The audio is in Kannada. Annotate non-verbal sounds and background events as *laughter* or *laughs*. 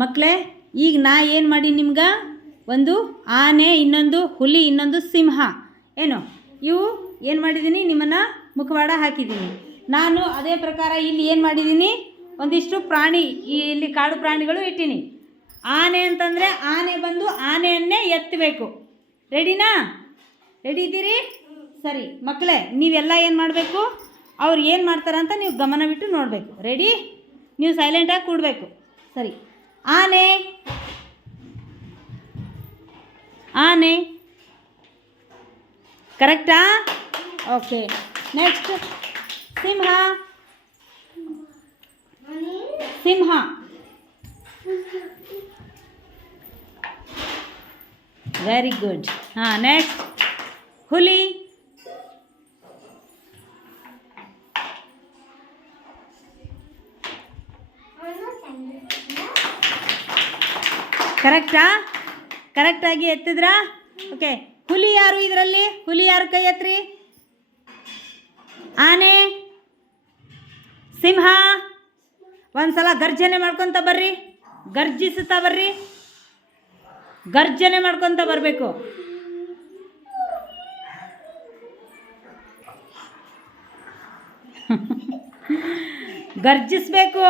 ಮಕ್ಕಳೇ ಈಗ ನಾ ಏನು ಮಾಡಿ ನಿಮ್ಗೆ? ಒಂದು ಆನೆ, ಇನ್ನೊಂದು ಹುಲಿ, ಇನ್ನೊಂದು ಸಿಂಹ. ಏನು? ಇವು ಏನು ಮಾಡಿದ್ದೀನಿ ನಿಮ್ಮನ್ನು ಮುಖವಾಡ ಹಾಕಿದ್ದೀನಿ ನಾನು ಅದೇ ಪ್ರಕಾರ ಇಲ್ಲಿ ಏನು ಮಾಡಿದ್ದೀನಿ ಒಂದಿಷ್ಟು ಪ್ರಾಣಿ ಇಲ್ಲಿ ಕಾಡು ಪ್ರಾಣಿಗಳು ಇಟ್ಟೀನಿ. ಆನೆ ಅಂತಂದರೆ ಆನೆ ಬಂದು ಆನೆಯನ್ನೇ ಎತ್ತಬೇಕು. ರೆಡಿನಾ? ರೆಡಿ ಇದ್ದೀರಿ? ಸರಿ. ಮಕ್ಕಳೇ ನೀವೆಲ್ಲ ಏನು ಮಾಡಬೇಕು? ಅವ್ರು ಏನು ಮಾಡ್ತಾರಂತ ನೀವು ಗಮನವಿಟ್ಟು ನೋಡಬೇಕು. ರೆಡಿ? ನೀವು ಸೈಲೆಂಟಾಗಿ ಕೂಡಬೇಕು. ಸರಿ. ಆನೆ ಆನೆ ಕರೆಕ್ಟಾ ಓಕೆ ನೆಕ್ಸ್ಟ್ ಸಿಂಹ ಸಿಂಹ ವೆರಿ ಗುಡ್ ಹಾಂ ನೆಕ್ಸ್ಟ್ ಹುಲಿ ಕರೆಕ್ಟಾ? ಕರೆಕ್ಟಾಗಿ ಎತ್ತಿದ್ರಾ? ಓಕೆ, ಹುಲಿ ಯಾರು ಇದರಲ್ಲಿ? ಹುಲಿ ಯಾರು ಕೈ ಎತ್ರಿ? ಆನೆ, ಸಿಂಹ, ಒಂದ್ಸಲ ಗರ್ಜನೆ ಮಾಡ್ಕೊತ ಬರ್ರಿ. ಗರ್ಜಿಸುತ್ತಾ ಬರ್ರಿ. ಗರ್ಜನೆ ಮಾಡ್ಕೊತ ಬರಬೇಕು. *laughs* ಗರ್ಜಿಸ್ಬೇಕು.